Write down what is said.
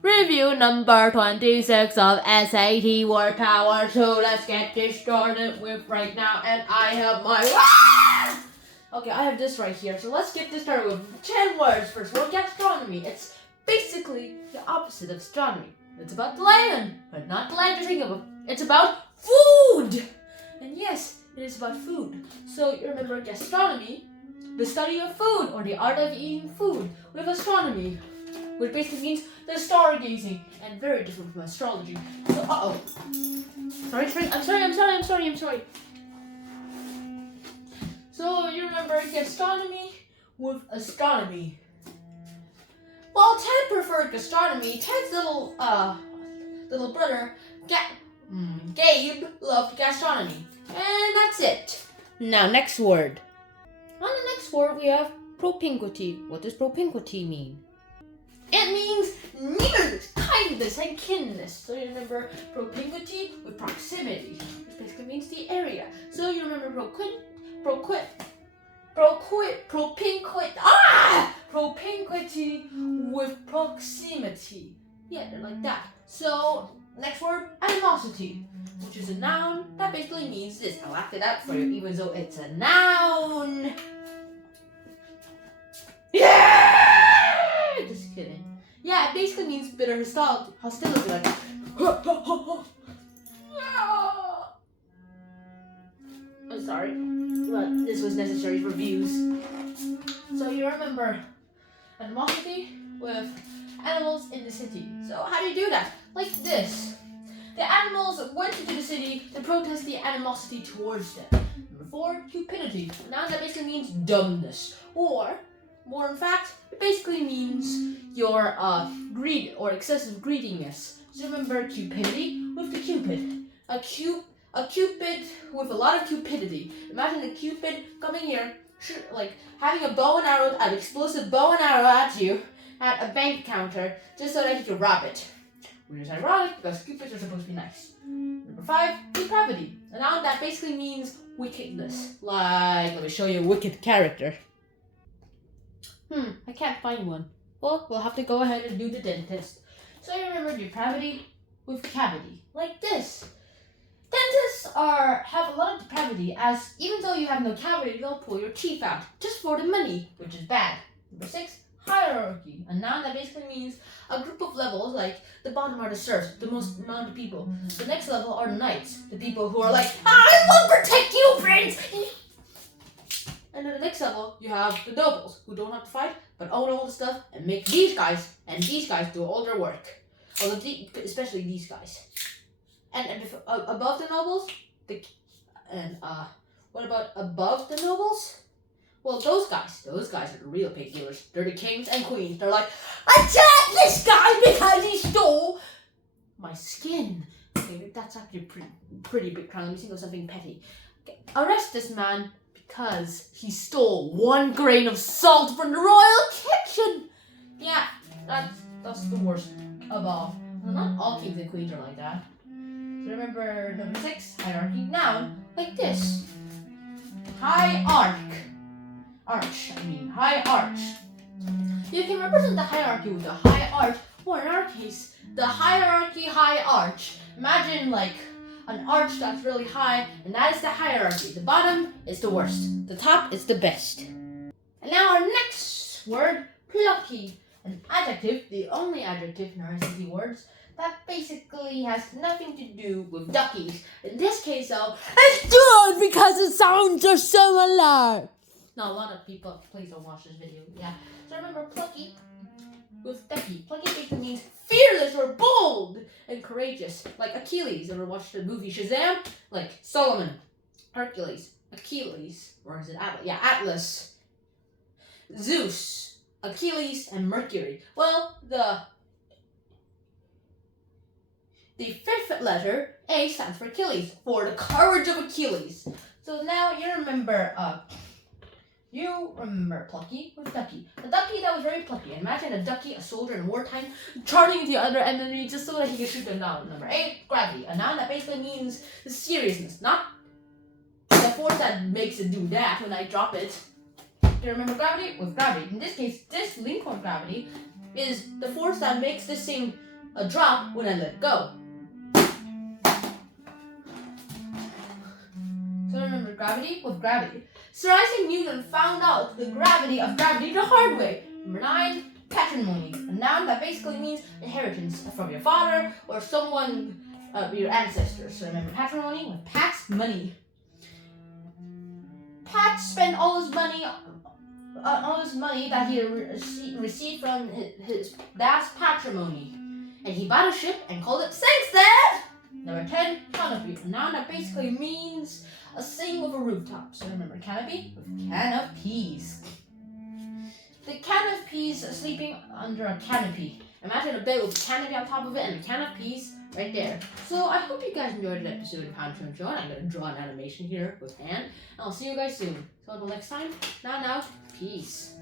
Review number 26 of SAT Word Power 2. Let's get this started with right now. And I have my... Okay, I have this right here. So let's get this started with 10 words first. Word gastronomy. It's basically the opposite of astronomy. It's about the land, but not the land you're thinking of. It's about food. And yes, it is about food. So you remember gastronomy, the study of food or the art of eating food, with astronomy, which basically means the stargazing, and very different from astrology. So, I'm sorry. So, you remember gastronomy with astronomy. Well, Ted preferred gastronomy. Ted's little brother, Gabe, loved gastronomy. And that's it. Now, next word. On the next word, we have propinquity. What does propinquity mean? It means nearness, kindness, and kinness. So you remember propinquity with proximity, which basically means the area. So you remember propinquity with proximity. Yeah, they're like that. So next word, animosity, which is a noun that basically means this. I'll act it out for you, even though it's a noun. Yeah! Just kidding. Yeah, it basically means bitter hostility, like I'm sorry, but this was necessary for views. So you remember animosity with animals in the city. So how do you do that? Like this. The animals went into the city to protest the animosity towards them. Number 4, cupidity. Now that basically means dumbness. Or, more in fact, it basically means your greed or excessive greediness. So remember cupidity with the cupid. A cupid with a lot of cupidity. Imagine a cupid coming here, having a bow and arrow, an explosive bow and arrow at you at a bank counter just so that he could rob it. Which is ironic because cupids are supposed to be nice. Number 5, depravity. A noun that basically means wickedness. Like, let me show you a wicked character. I can't find one. Well, we'll have to go ahead and do the dentist. So you remember depravity with cavity. Like this. Dentists have a lot of depravity, as even though you have no cavity, they'll pull your teeth out just for the money, which is bad. Number 6, hierarchy. A noun that basically means a group of levels, like the bottom are the serfs, the most amount of people. The next level are the knights, the people who are like, I will protect you, prince! And then the next level, you have the nobles, who don't have to fight, but own all the stuff and make these guys do all their work. Especially these guys. And above the nobles, what about above the nobles? Well, those guys are the real pig dealers. They're the kings and queens. They're like, attack this guy because he stole my skin. Okay, that's actually pretty big crime. Let me think of something petty. Okay, arrest this man because he stole 1 grain of salt from the royal kitchen. Yeah, that's the worst of all. Well, not all kings and queens are like that. So remember number 6, hierarchy. Noun, like this. High arch. You can represent the hierarchy with a high arch, or in our case, the hierarchy high arch. Imagine like an arch that's really high, and that is the hierarchy. The bottom is the worst. The top is the best. And now our next word, plucky. An adjective, the only adjective in our SAT words, that basically has nothing to do with duckies. In this case though, it's good because the sounds are similar. Now a lot of people, please don't watch this video. Yeah. So remember plucky with ducky. Plucky basically means fearless or bold and courageous. Like Achilles. Ever watched the movie Shazam? Like Solomon, Hercules, Achilles, or is it Atlas? Yeah, Atlas, Zeus, Achilles, and Mercury. Well, the 5th letter, A, stands for Achilles, for the courage of Achilles. So now you remember plucky with ducky. A ducky that was very plucky. Imagine a ducky, a soldier in wartime, charging into the other enemy just so that he can shoot them down. Number 8, gravity. A noun that basically means seriousness, not the force that makes it do that when I drop it. Do you remember gravity? With gravity. In this case, this Lincoln gravity is the force that makes this thing a drop when I let go. So remember gravity with gravity. Sir Isaac Newton found out the gravity of gravity the hard way. Number 9, patrimony. A noun that basically means inheritance from your father or someone of your ancestors. So remember patrimony with Pat's money. Pat spent all his money that he received from his dad's patrimony. And he bought a ship and called it Thanks, Dad! Number 10, canopy. A noun that basically means a thing with a rooftop. So remember canopy with can of peas. The can of peas sleeping under a canopy. Imagine a bed with a canopy on top of it and a can of peas right there. So I hope you guys enjoyed the episode of How to Draw. I'm going to draw an animation here with hand. And I'll see you guys soon. So until next time, now, peace.